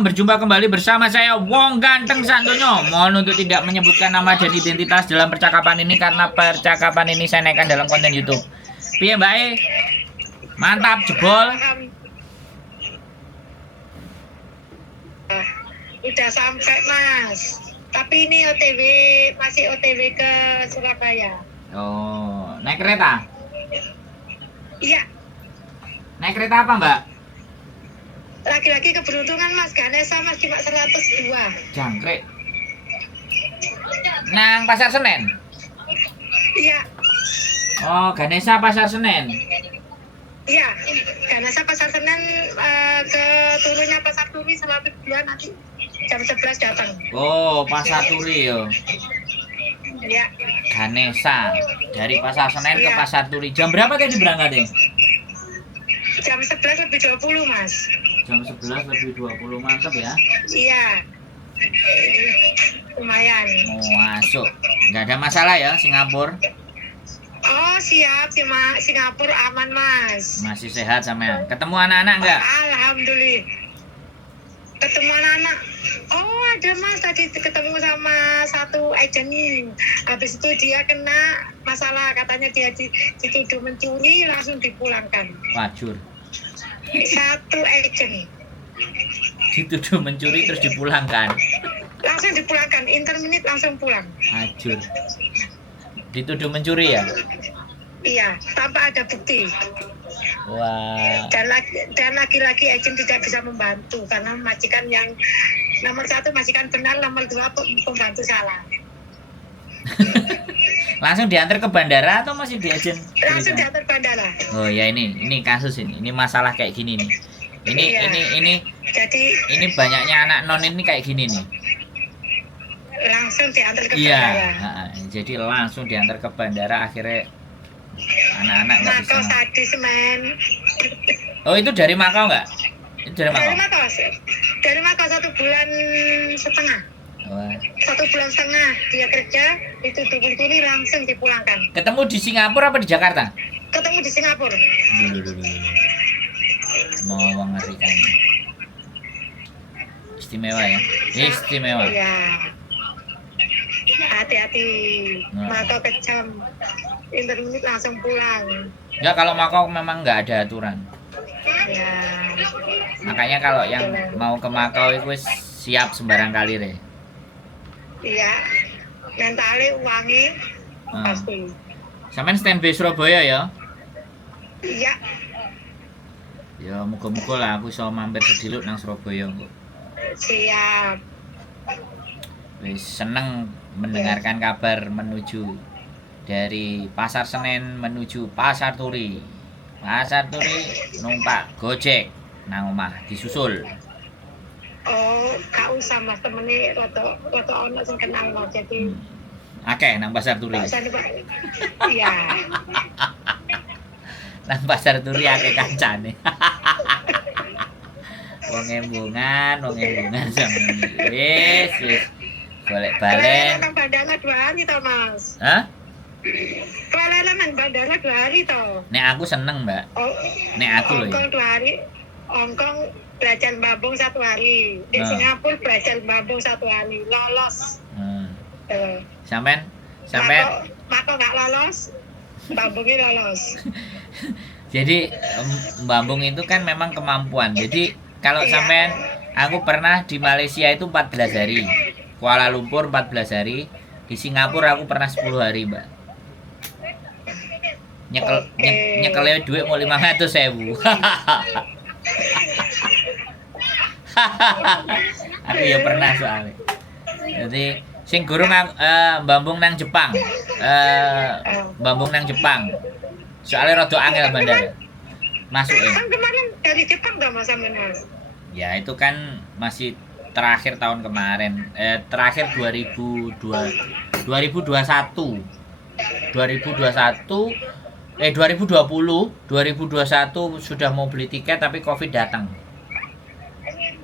datang berjumpa kembali bersama saya Wong Ganteng Santoyo. Mohon untuk tidak menyebutkan nama dan identitas dalam percakapan ini karena percakapan ini saya naikkan dalam konten YouTube. Piye Mbak E? Mantap jebol. Udah sampai Mas. Tapi ini OTW, masih OTW ke Surabaya. Oh, naik kereta? Iya, Naik kereta apa Mbak? lagi-lagi keberuntungan Mas, Ganesha Mas cuma 102. Jangkrik. Nang Pasar Senen? Iya, Oh, Ganesha Pasar Senen. iya. Ganesha Pasar Senen ke turunnya Pasar Turi selama 2 nanti jam 11 datang. Oh, Pasar Turi yo. Iya, Ganesha dari Pasar Senen ke Iya. Pasar Turi. Jam berapa tadi berangkatnya? jam 11 lebih 20 Mas. Jam 11 lebih 20, mantap ya. Iya, lumayan. Mau masuk. Nggak ada masalah ya Singapura. Oh siap, Singapura aman Mas. Masih sehat sama. Ketemu anak-anak nggak? Alhamdulillah. Ketemu anak-anak. Oh ada Mas, tadi ketemu sama satu agent. Habis itu dia kena masalah, katanya dia dituduh mencuri, langsung dipulangkan. Wajur. Satu agent. Dituduh mencuri terus dipulangkan. Langsung dipulangkan, intermenit langsung pulang. Wajur. Dituduh mencuri ya? Iya, tanpa ada bukti. Wah. Dan lagi-lagi agent tidak bisa membantu karena majikan yang nomor 1 majikan benar, nomor 2 pembantu salah. Langsung diantar ke bandara atau masih diajen? Langsung diantar bandara. Oh ya ini kasus ini masalah kayak gini nih. Iya. Jadi Ini banyaknya anak non ini kayak gini nih. langsung diantar ke Iya, bandara. jadi langsung diantar ke bandara akhirnya anak-anak nggak bisa. Makau sadis men. Oh itu dari Makau nggak? Itu dari Dari Makau. Makau, dari Makau 1 bulan setengah. Wah. 1 bulan setengah dia kerja, itu dikumpuli langsung dipulangkan. Ketemu di Singapura apa di Jakarta? Ketemu di Singapura. Mau mengerikan. Istimewa ya. Istimewa. Iya. Hati-hati. Nah. Makau kejam. Intermenit langsung pulang. Enggak, kalau Makau memang nggak ada aturan. Ya. Makanya kalau yang mau ke Makau itu siap sembarang kali deh. Iya. Mentalnya uangnya pasti. Sampean standby Surabaya ya? Iya. Ya muga-muga lah aku iso mampir sediluk nang Surabaya kok. Siap. Wis seneng mendengarkan kabar menuju dari Pasar Senen menuju Pasar Turi. Pasar Turi numpak Gojek nang omah disusul. Oh, gak usah Mas, temennya roto ono sing kenal Mas, jadi Akeh nang Pasar Turi. gak usah Pak. Iya. Nang Pasar Turi akeh kancane. Wong embungan sama wis. Balik-balik. Nang bandara 2 hari toh Mas. Hah? Keleleran nang bandara 2 hari toh. Nek aku seneng, Mbak. Oh, Nek aku loh. Hongkong 2 hari. Hongkong belajar bambung 1 hari. Di Singapura belajar bambung 1 hari. Lolos. Sampean Mako nggak lolos, bambungnya lolos. jadi Mbambung itu kan memang kemampuan. Jadi kalau Iya. sampean, aku pernah di Malaysia itu 14 hari, Kuala Lumpur 14 hari, di Singapura aku pernah 10 hari, Mbak. Nyekelnya duit mau 500.000. Aku ya pernah soalnya. Jadi sing gurung Mbambung nang Jepang. Mbambung nang Jepang. Soalnya rada angel bandara. Masuk ya. Kan kemarin dari Jepang dong Mas sampean Mas. Ya itu kan masih terakhir tahun kemarin. Terakhir 2021. 2021 2021 sudah mau beli tiket tapi Covid datang.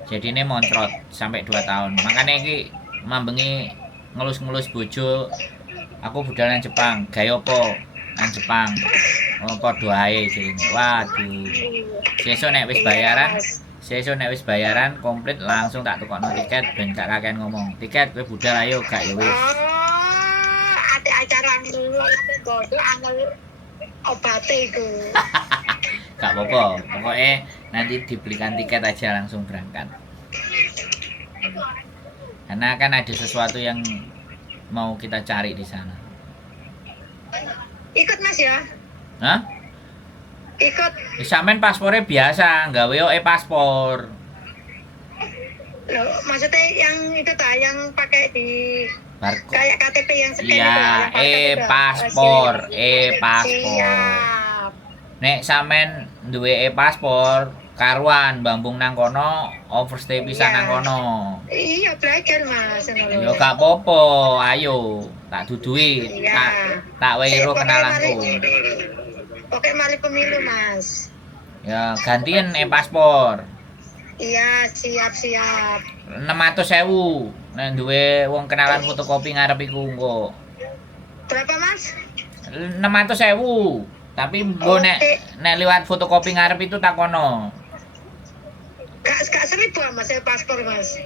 Jadi ini moncrot sampai 2 tahun. Makanya ini mambengi ngelus-ngelus bojo. Aku budal nang Jepang, gawe opo nang Jepang. Oh, padha ae jenenge. Waduh. Sesuk nek wis bayaran Sesuk nek wis bayaran komplit langsung tak tukokno tiket ben gak kakean ngomong. Tiket kowe budal ayo gak ya wis. Ada acara dulu godho angel obate iku. Gak apa-apa. Pokoknya nanti dibelikan tiket aja langsung berangkat. Karena kan ada sesuatu yang mau kita cari di sana. Ikut Mas ya? Hah? Ikut. Sampean paspornya biasa, gawe yo e-paspor. Loh, maksudnya yang itu tak yang pakai di Barcode. kayak KTP yang scan Iya, itu, yang pakai e-paspor, itu. e-paspor. Siap. Nek sampean duwe e-paspor, karuan bambung nang kono, overstay pisan Iya. nang kono. Iya belajar Mas. Yo gak apa-apa, ayo tak dudui, Iya. tak weiro kenalanku. Oke mari pemilu Mas. Ya gantian e-paspor. Iya siap. 600.000. Nek duwe wong kenalan fotokopi ngarep iku engko. Berapa Mas? 600.000. Tapi mbok nek liwat fotokopi ngarep itu takono. Gak 1.000 Mas saya paspor Mas.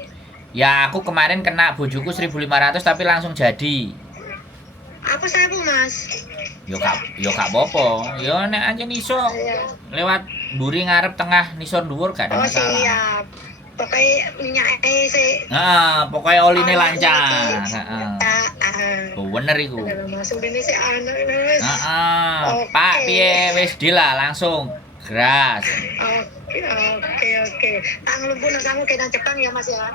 Ya aku kemarin kena bojoku 1.500 tapi langsung jadi. Aku 1.000 Mas. Yo gak apa-apa. Yo nek ancen iso Iya. lewat mburi ngarep tengah nisor dhuwur gak ada Oh masalah. siap. Pokoknya minyaknya sih. Nah, pokoknya oline lancar. Heeh. Ah. Bener iku. Masuk ini sih anak Mas. Heeh. Oke. Pak piye wis dila langsung gas. Oke. Tak ngelumpuh nang kamu kena Jepang ya Mas ya.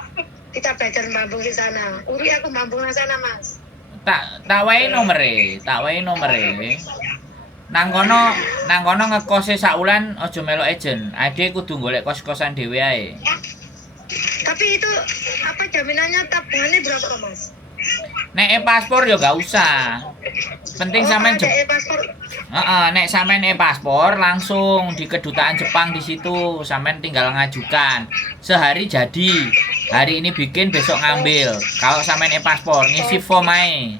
Kita belajar mambung di sana. Uri aku mambung nang sana Mas. Tak wae nomere. Nang kono ngekose sak wulan aja melok ejen. Ade kudu golek kos-kosan dhewe ae. Tapi itu apa jaminannya tabungannya berapa Mas? Nek e-paspor yo gak usah. Penting sampean ada paspor. nek sampean e-paspor langsung di kedutaan Jepang di situ, sampean tinggal ngajukan. Sehari jadi. Hari ini bikin, besok ngambil. Kalau sampean e-paspor ngisi form ae.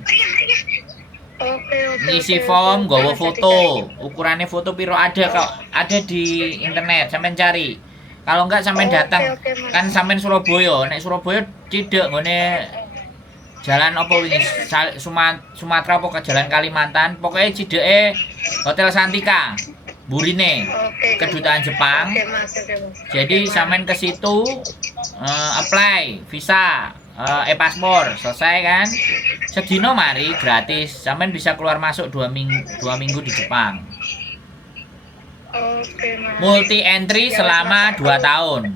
Oke. Ngisi form, nggawa foto. Ukurannya foto piro ada kok. Ada di internet, sampean cari. Kalau enggak sampean datang. Mas. Kan sampean Surabaya. Nek Surabaya cidek ngene jalan apa wingi Sumatera apa ke Jalan Kalimantan. Pokoknya cideke Hotel Santika. Burine. Kedutaan Jepang. Oke, Mas. Jadi sampean ke situ apply visa, e-paspor, selesai kan? Sedino mari gratis. Sampean bisa keluar masuk 2 minggu di Jepang. Oke, Mas. Multi entry selama 2 tahun.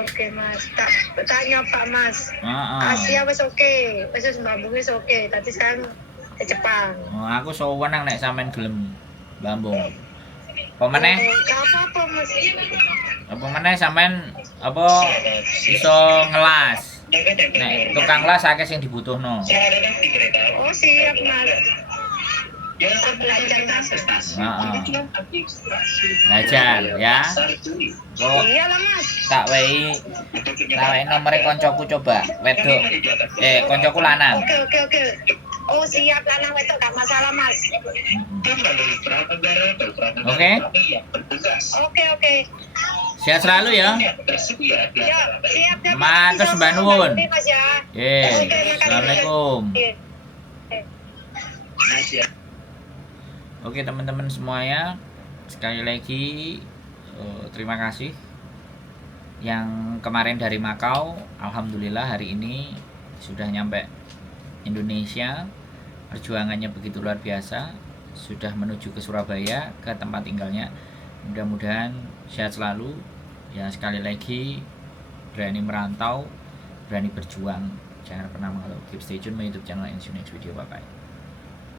Oke, Mas. Tak nyoba, Mas. Heeh. Asia wis oke. Wis mambung wis oke. Tapi sekarang ke Jepang. Aku sewenang nek sampean gelem bambung. Apa meneh? Gak apa-apa, Mas. Apa meneh sampean apa iso ngelas. Nek tukang las akeh sing dibutuhno. Oh, siap, Mas. Belajar, Mas. Heeh. Belajar ya. Kok Iyalah, Mas. tak wehi nomere koncoku coba. Wedok. Koncoku lanang. Oke. Oh, siap lanang wedok gak masalah, Mas. Oke. Oke. Sehat selalu ya. Ya, siap. Matur sembah nuwun. Mas ya. Assalamualaikum. Oke. Oke teman-teman semuanya, sekali lagi terima kasih yang kemarin dari Makau. Alhamdulillah hari ini sudah nyampe Indonesia. Perjuangannya begitu luar biasa, sudah menuju ke Surabaya, ke tempat tinggalnya. Mudah-mudahan sehat selalu. Ya sekali lagi, berani merantau, berani berjuang, jangan pernah mengeluh. Keep stay tune my YouTube channel and see you next video. Bye bye.